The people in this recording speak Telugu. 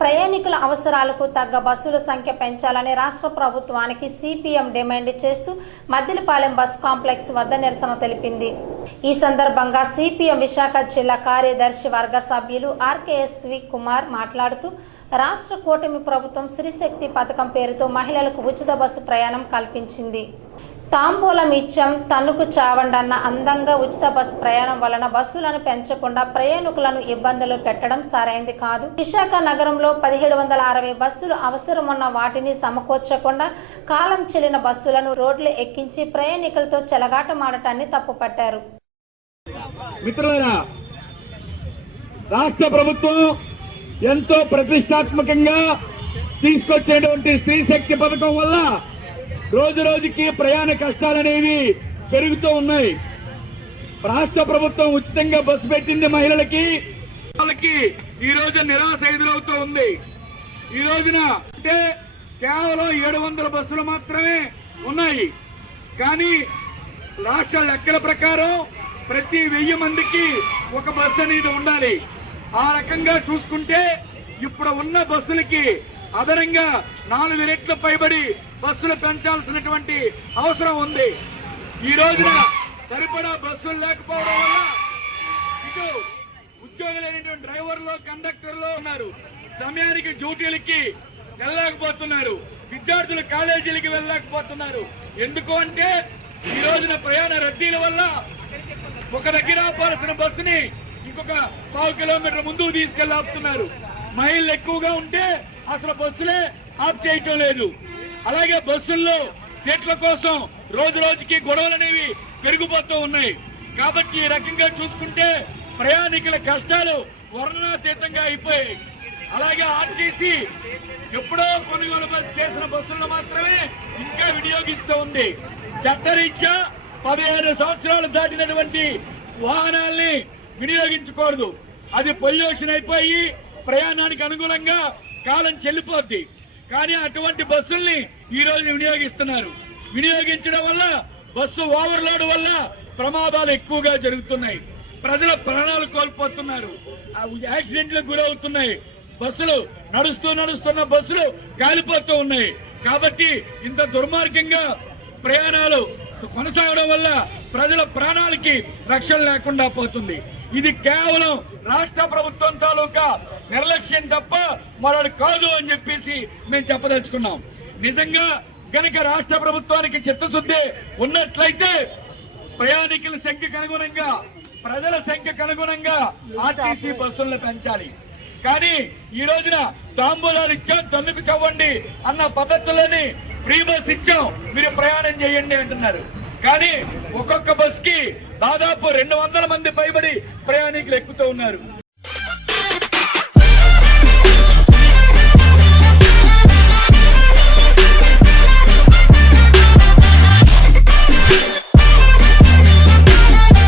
ప్రయాణికుల అవసరాలకు తగ్గ బస్సుల సంఖ్య పెంచాలని రాష్ట్ర ప్రభుత్వానికి సిపిఎం డిమాండ్ చేస్తూ మద్దిలపాలెం బస్ కాంప్లెక్స్ వద్ద నిరసన తెలిపింది. ఈ సందర్భంగా సిపిఎం విశాఖ జిల్లా కార్యదర్శి వర్గ సభ్యులు ఆర్కేఎస్వి కుమార్ మాట్లాడుతూ రాష్ట్ర కూటమి ప్రభుత్వం స్త్రీశక్తి పథకం పేరుతో మహిళలకు ఉచిత బస్సు ప్రయాణం కల్పించింది. తాంబూలం ఇచ్చాం తణుకు చావండన్న అందంగా ఉచిత బస్సు ప్రయాణం వలన బస్సులను పెంచకుండా ప్రయాణికులను ఇబ్బందులు పెట్టడం సరైంది కాదు. విశాఖ నగరంలో పదిహేడు వందల అరవై బస్సులు అవసరమున్న వాటిని సమకూర్చకుండా కాలం చెల్లిన బస్సులను రోడ్లు ఎక్కించి ప్రయాణికులతో చెలగాటమాడటాన్ని తప్పుపట్టారు. మిత్రులారా రాష్ట్ర ప్రభుత్వం ఎంతో ప్రతిష్టాత్మకంగా తీసుకొచ్చేటువంటి స్త్రీ శక్తి పథకం వల్ల రోజు రోజుకి ప్రయాణ కష్టాలనేవి పెరుగుతూ ఉన్నాయి. రాష్ట్ర ప్రభుత్వం ఉచితంగా బస్సు పెట్టింది మహిళలకి. వాళ్ళకి ఈ రోజు నిరాశ ఎదురవుతూ ఉంది. ఈ రోజున అంటే కేవలం ఏడు వందల బస్సులు మాత్రమే ఉన్నాయి. కానీ రాష్ట్ర లెక్కల ప్రకారం ప్రతి వెయ్యి మందికి ఒక బస్సు అనేది ఉండాలి. ఆ రకంగా చూసుకుంటే ఇప్పుడు ఉన్న బస్సులకి అదనంగా నాలుగు రెట్లు పైబడి బస్సులు పెంచాల్సినటువంటి అవసరం ఉంది. ఈ రోజున సరిపడా బస్సులు లేకపోవడం వల్ల ఇటు ఉద్యోగులైనటువంటి డ్రైవర్లు కండక్టర్లు ఉన్నారు. సమయానికి డ్యూటీలకి వెళ్ళలేకపోతున్నారు. విద్యార్థులు కాలేజీలకి వెళ్ళలేకపోతున్నారు. ఎందుకు అంటే ఈ రోజున ప్రయాణ రద్దీల వల్ల ఒక దగ్గర ఆపాల్సిన బస్సుని ఇంకొక పావు కిలోమీటర్ ముందుకు తీసుకెళ్ళి ఆపుతున్నారు మైళ్ళు ఎక్కువగా ఉంటే అసలు బస్సులే ఆఫ్ చేయటం లేదు. అలాగే బస్సుల్లో సీట్ల కోసం రోజు రోజుకి గొడవలు అనేవి పెరిగిపోతూ ఉన్నాయి. కాబట్టి ఈ రకంగా చూసుకుంటే ప్రయాణికుల కష్టాలు వర్ణనాతీతంగా అయిపోయాయి. అలాగే ఆర్టీసీ ఎప్పుడో కొనుగోలు చేసిన బస్సులను మాత్రమే ఇంకా వినియోగిస్తూ ఉంది. చట్టరీత్యా పదిహేను సంవత్సరాలు దాటినటువంటి వాహనాల్ని వినియోగించకూడదు. అది పొల్యూషన్ అయిపోయి ప్రయాణానికి అనుగుణంగా కాలం చెల్లిపోద్ది. కానీ అటువంటి బస్సుల్ని ఈ రోజు వినియోగిస్తున్నారు. వినియోగించడం వల్ల బస్సు ఓవర్లోడ్ వల్ల ప్రమాదాలు ఎక్కువగా జరుగుతున్నాయి. ప్రజల ప్రాణాలు కోల్పోతున్నారు. ఆ యాక్సిడెంట్లకు గురవుతున్నాయి. బస్సులు నడుస్తూ నడుస్తున్న బస్సులు కాలిపోతూ ఉన్నాయి. కాబట్టి ఇంత దుర్మార్గంగా ప్రయాణాలు కొనసాగడం వల్ల ప్రజల ప్రాణాలకి రక్షణ లేకుండా పోతుంది. ఇది కేవలం రాష్ట్ర ప్రభుత్వం తాలూకా నిర్లక్ష్యం తప్ప మరొకటి కాదు అని చెప్పేసి మేము చెప్పదలుచుకున్నాం. నిజంగా గనక రాష్ట్ర ప్రభుత్వానికి చిత్తశుద్ధి ఉన్నట్లయితే ప్రయాణికుల సంఖ్యకు అనుగుణంగా ప్రజల సంఖ్యకు అనుగుణంగా ఆర్టీసీ బస్సులను పెంచాలి. కానీ ఈ రోజున తాంబూలాలు ఇచ్చాం తన్నుకు చవ్వండి అన్న పద్ధతులని ఫ్రీ బస్ ఇచ్చాం. మీరు ప్రయాణం చేయండి అంటున్నారు. కానీ ఒక్కొక్క బస్కి దాదాపు రెండు వందల మంది పైబడి ప్రయాణికులు ఎక్కుతూ ఉన్నారు.